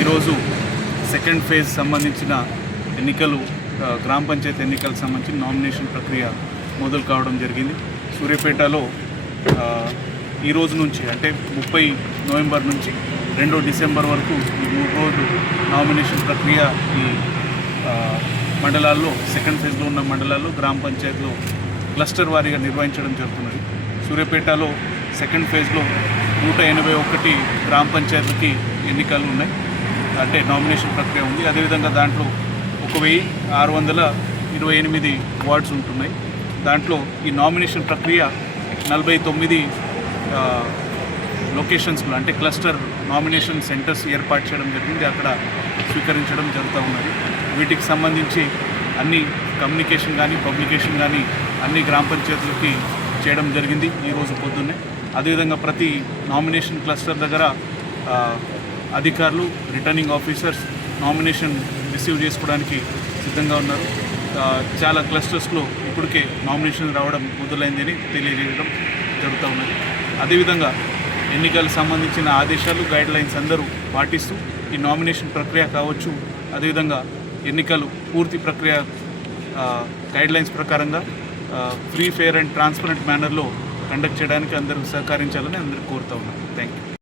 ఈరోజు second phase సంబంధించిన ఎన్నికలు గ్రామ పంచాయతీ ఎన్నికలకు సంబంధించిన నామినేషన్ ప్రక్రియ మొదలు కావడం జరిగింది. సూర్యాపేటలో ఈ రోజు నుంచి అంటే ముప్పై నవంబర్ నుంచి రెండో డిసెంబర్ వరకు ఈ మూడు రోజులు నామినేషన్ ప్రక్రియ ఈ మండలాల్లో సెకండ్ ఫేజ్లో ఉన్న మండలాల్లో గ్రామ పంచాయతీలో క్లస్టర్ వారీగా నిర్వహించడం జరుగుతున్నది. సూర్యాపేటలో సెకండ్ ఫేజ్లో నూట ఎనభై ఒకటి గ్రామ పంచాయతీకి ఎన్నికలు ఉన్నాయి. అంటే నామినేషన్ ప్రక్రియ ఉంది. అదేవిధంగా దాంట్లో ఒక వెయ్యి ఆరు వందల ఇరవై ఎనిమిది వార్డ్స్ ఉంటున్నాయి. దాంట్లో ఈ నామినేషన్ ప్రక్రియ నలభై తొమ్మిది లొకేషన్స్లో అంటే క్లస్టర్ నామినేషన్ సెంటర్స్ ఏర్పాటు చేయడం జరిగింది. అక్కడ స్వీకరించడం జరుగుతూ ఉన్నది. వీటికి సంబంధించి అన్ని కమ్యూనికేషన్ కానీ పబ్లికేషన్ కానీ అన్ని గ్రామ పంచాయతీలకి చేయడం జరిగింది ఈరోజు పొద్దున్నే. అదేవిధంగా ప్రతి నామినేషన్ క్లస్టర్ దగ్గర అధికారులు రిటర్నింగ్ ఆఫీసర్స్ నామినేషన్ రిసీవ్ చేసుకోవడానికి సిద్ధంగా ఉన్నారు. చాలా క్లస్టర్స్లో ఇప్పటికే నామినేషన్ రావడం మొదలైందని తెలియజేయడం జరుగుతూ ఉన్నది. అదేవిధంగా ఎన్నికలకు సంబంధించిన ఆదేశాలు గైడ్ లైన్స్ అందరూ పాటిస్తూ ఈ నామినేషన్ ప్రక్రియ కావచ్చు. అదేవిధంగా ఎన్నికలు పూర్తి ప్రక్రియ గైడ్ లైన్స్ ప్రకారంగా ఫ్రీ ఫెయిర్ అండ్ ట్రాన్స్పరెంట్ మేనర్లో కండక్ట్ చేయడానికి అందరూ సహకరించాలని అందరూ కోరుతా ఉన్నాను థ్యాంక్ యూ